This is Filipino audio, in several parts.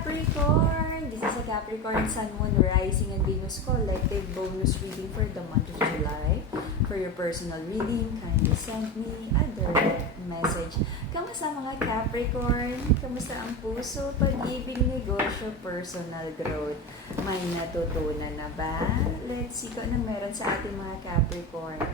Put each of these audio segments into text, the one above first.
Capricorn! This is a Capricorn Sun, Moon, Rising, and Venus collective bonus reading for the month of July. For your personal reading, kindly send me a direct message. Kamusta mga Capricorn? Kamusta ang puso, pag-ibig, negosyo, personal growth? May natutunan na ba? Let's see kung ano meron sa ating mga Capricorn.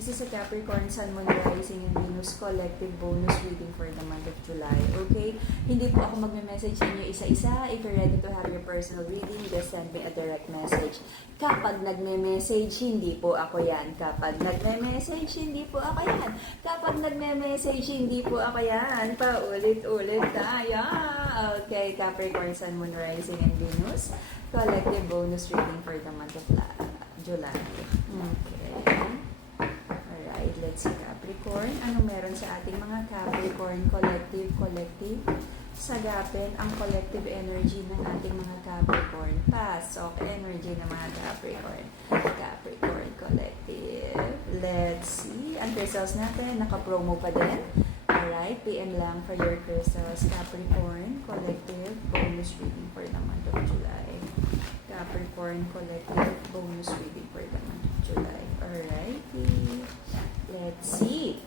This is a Capricorn Sun, Moon, Rising, and Venus collective bonus reading for the month of July. Okay? Hindi po ako magme-message sa inyo isa-isa. If you're ready to have your personal reading, just send me a direct message. Kapag nagme-message, hindi po ako yan. Kapag nagme-message, hindi po ako yan. Kapag nagme-message, hindi po ako yan. Paulit-ulit tayo. Okay, Capricorn Sun, Moon, Rising, and Venus collective bonus reading for the month of July. Okay. Alright, let's see Capricorn. Ano meron sa ating mga Capricorn collective? Sagapin ang collective energy ng ating mga Capricorn. Pasok energy ng mga Capricorn. Capricorn collective. Let's see. Ang crystals natin, naka-promo pa din. Alright, PM lang for your crystals. Capricorn collective bonus reading for the month of July. Capricorn collective bonus reading for the month of July. Alrighty. Let's see.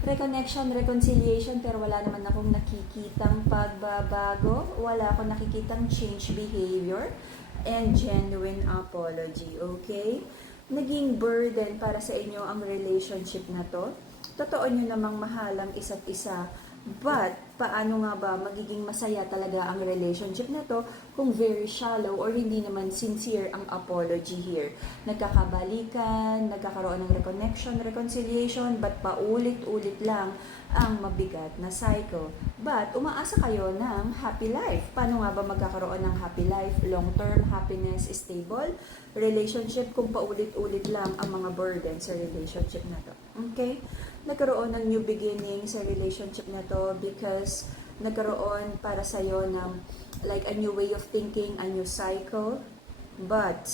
Reconnection, reconciliation, pero wala naman akong nakikitang pagbabago. Wala akong nakikitang change behavior and genuine apology. Okay? Naging burden para sa inyo ang relationship na to. Totoo nyo namang mahalang isa't isa. But, paano nga ba magiging masaya talaga ang relationship na to kung very shallow or hindi naman sincere ang apology here? Nagkakabalikan, nagkakaroon ng reconnection, reconciliation, but paulit-ulit lang ang mabigat na cycle. But, umaasa kayo ng happy life. Paano nga ba magkakaroon ng happy life? Long-term happiness, stable relationship kung paulit-ulit lang ang mga burden sa relationship na to. Okay? Nagkaroon ng new beginning sa relationship na to because nagkaroon para sa'yo ng like a new way of thinking, a new cycle. But,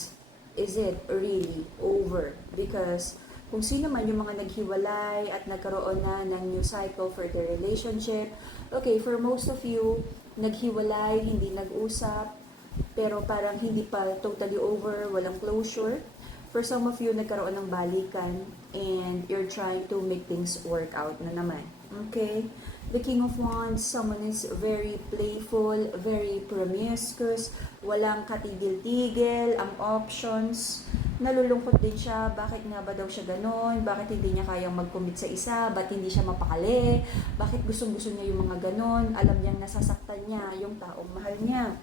is it really over? Because kung sino man yung mga naghiwalay at nagkaroon na ng new cycle for the relationship, okay, for most of you, naghiwalay, hindi nag-usap, pero parang hindi pa totally over, walang closure. For some of you, nagkaroon ng balikan and you're trying to make things work out na naman. Okay? The King of Wands, someone is very playful, very promiscuous, walang katigil-tigil, ang options. Nalulungkot din siya, bakit nga ba daw siya ganon, bakit hindi niya kayang mag-commit sa isa, bakit hindi siya mapakali, bakit gustong-gusto niya yung mga ganon, alam niyang nasasaktan niya yung taong mahal niya.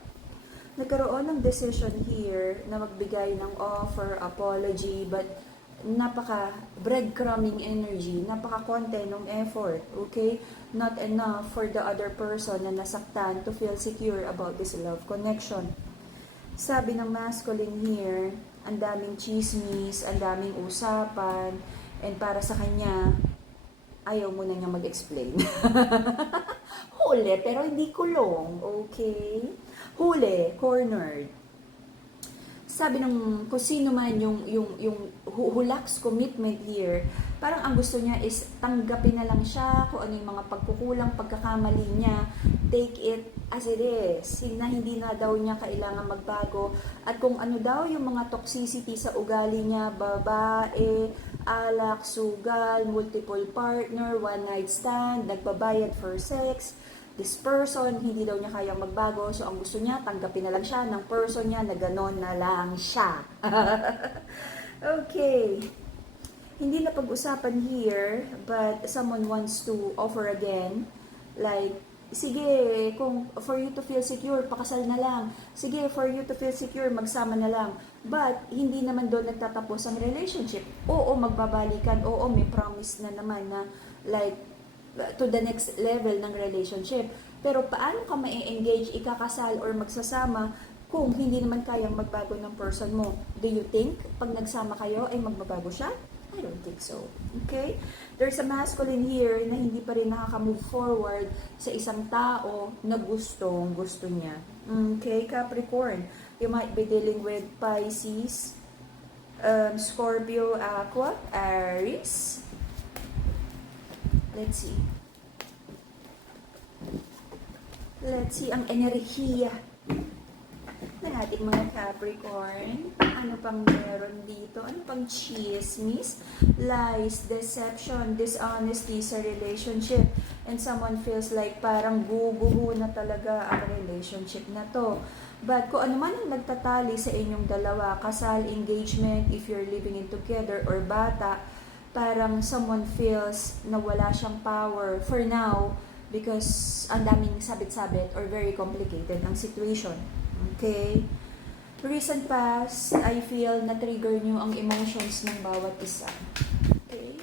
Nagkaroon ng decision here na magbigay ng offer, apology, but napaka breadcrumbing energy, napaka-konte ng effort, okay? Not enough for the other person na nasaktan to feel secure about this love connection. Sabi ng masculine here, ang daming chismis, ang daming usapan, and para sa kanya, ayaw muna niya mag-explain. Huli, pero hindi kulong, okay? Huli, cornered. Sabi ng kung sino man yung who lacks commitment here, parang ang gusto niya is tanggapin na lang siya kung ano yung mga pagkukulang, pagkakamali niya, take it as it is. Hindi na daw niya kailangan magbago. At kung ano daw yung mga toxicity sa ugali niya, babae, alak, sugal, multiple partner, one night stand, nagbabayad for sex, this person, hindi daw niya kayang magbago. So, ang gusto niya, tanggapin na lang siya ng person niya na gano'n na lang siya. Okay. Hindi na pag-usapan here, but someone wants to offer again. Like, sige, kung for you to feel secure, pakasal na lang. Sige, for you to feel secure, magsama na lang. But, hindi naman doon nagtatapos ang relationship. Oo, magbabalikan. Oo, may promise na naman na like, to the next level ng relationship. Pero paano ka ma-engage, ikakasal, or magsasama kung hindi naman kayang magbago ng person mo? Do you think pag nagsama kayo ay magbabago siya? I don't think so. Okay? There's a masculine here na hindi pa rin nakaka-move forward sa isang tao na gusto niya. Okay, Capricorn. You might be dealing with Pisces, Scorpio, Aqua, Aries. Let's see. Let's see ang enerhiya ng ating mga Capricorn. Ano pang meron dito? Ano pang chismis? Lies, deception, dishonesty sa relationship. And someone feels like parang guguho na talaga ang relationship na to. But kung ano man ang nagtatali sa inyong dalawa, kasal, engagement, if you're living in together, or bata, parang someone feels na wala siyang power for now because ang daming sabit-sabit or very complicated ang situation. Okay? Recent past, I feel na-trigger nyo ang emotions ng bawat isa. Okay?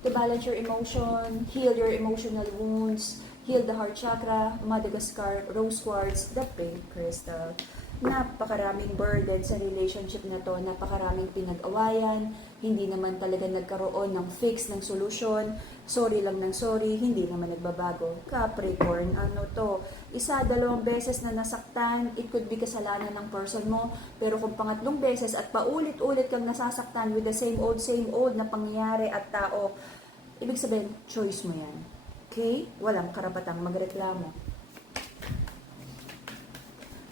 To balance your emotion, heal your emotional wounds, heal the heart chakra, Madagascar, rose quartz, the pink crystal. Napakaraming burden sa relationship na to, napakaraming pinag-awayan, hindi naman talaga nagkaroon ng fix, ng solusyon, sorry lang ng sorry, hindi naman nagbabago. Capricorn, ano to? Isa, dalawang beses na nasaktan, it could be kasalanan ng person mo, pero kung pangatlong beses at paulit-ulit kang nasasaktan with the same old na pangyayari at tao, ibig sabihin, choice mo yan. Okay? Walang karapatang magreklamo.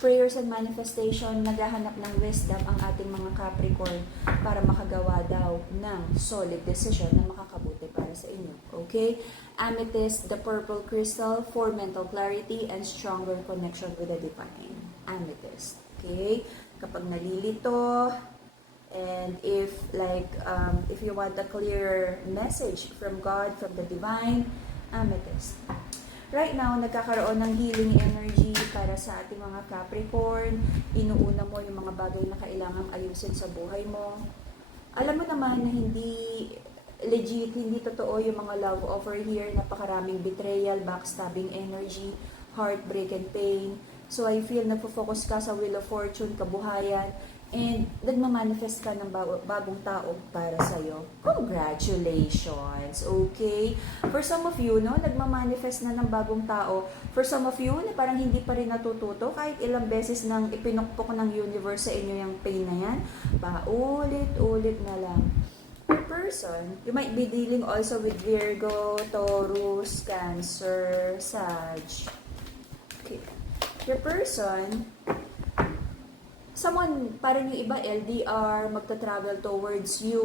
Prayers and manifestation, naghahanap ng wisdom ang ating mga Capricorn para makagawa daw ng solid decision na makakabuti para sa inyo. Okay? Amethyst, the purple crystal, for mental clarity and stronger connection with the divine. Amethyst. Okay? Kapag nalilito, and if you want a clear message from God, from the divine, amethyst. Right now, nagkakaroon ng healing energy para sa ating mga Capricorn. Inuuna mo yung mga bagay na kailangang ayusin sa buhay mo. Alam mo naman na hindi legit, hindi totoo yung mga love offer here. Napakaraming betrayal, backstabbing energy, heartbreak and pain. So I feel nagpo-focus ka sa Wheel of Fortune, kabuhayan, and nagmamanifest ka ng bagong tao para sa'yo. Congratulations! Okay? For some of you, no, nagmamanifest na ng bagong tao. For some of you, na parang hindi pa rin natututo, kahit ilang beses nang ipinukpok ng universe sa inyo yung pain na yan, paulit-ulit na lang. Per person, you might be dealing also with Virgo, Taurus, Cancer, Sag. Okay. Your person, someone, parang yung iba, LDR, magta-travel towards you,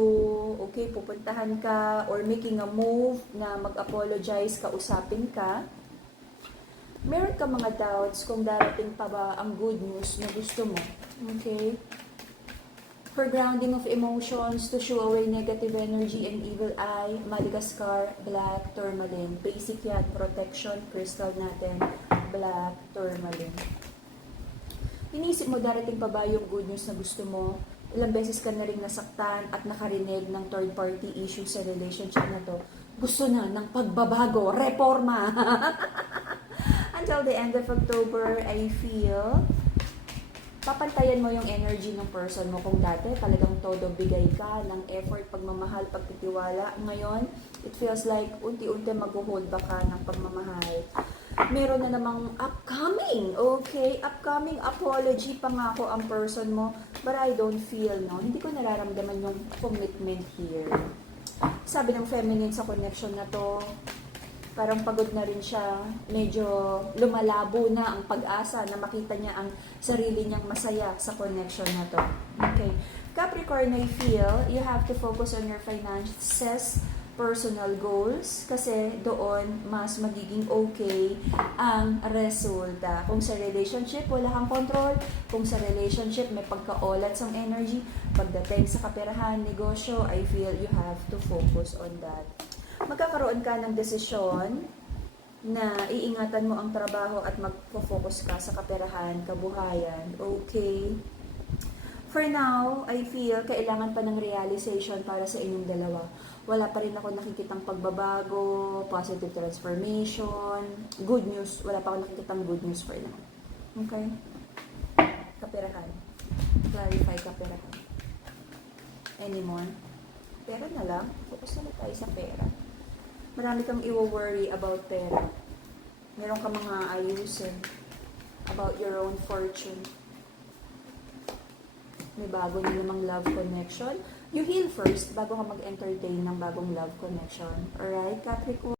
okay, pupuntahan ka, or making a move na mag-apologize, kausapin ka. Meron ka mga doubts kung darating pa ba ang good news na gusto mo, okay? For grounding of emotions, to show away negative energy and evil eye, Madagascar, black tourmaline. Basic yan, protection, crystal natin, black tourmaline. Inisip mo darating pa ba yung good news na gusto mo? Ilang beses ka na rin nasaktan at nakarinig ng third party issue sa relationship na to. Gusto na ng pagbabago, reforma. Until the end of October, I feel papantayan mo yung energy ng person mo. Kung dati talagang todo bigay ka ng effort, pagmamahal, pagtitiwala, ngayon it feels like unti-unti mag-hold back ka ng pagmamahal. Meron na namang upcoming, okay? Upcoming apology, pangako ang person mo, but I don't feel, no? Hindi ko nararamdaman yung commitment here. Sabi ng feminine sa connection na to, parang pagod na rin siya, medyo lumalabo na ang pag-asa na makita niya ang sarili niyang masaya sa connection na to. Okay. Capricorn, I feel you have to focus on your finances, personal goals, kasi doon mas magiging okay ang resulta. Kung sa relationship, wala kang control. Kung sa relationship, may pagkaolat ang energy. Pagdating sa kaperahan, negosyo, I feel you have to focus on that. Magkakaroon ka ng desisyon na iingatan mo ang trabaho at magpo-focus ka sa kaperahan, kabuhayan. Okay? For now, I feel kailangan pa ng realization para sa inyong dalawa. Wala pa rin ako nakikitang pagbabago, positive transformation, good news. Wala pa ako nakikitang good news for now. Okay? Kaperahan. Clarify kaperahan. Any more? Pera na lang. Focus na tayo sa pera. Marami kang i-worry about pera. Meron ka mga ayusin about your own fortune. may bago na namang love connection. You heal first bago ka mag-entertain ng bagong love connection. Alright, Capricorn?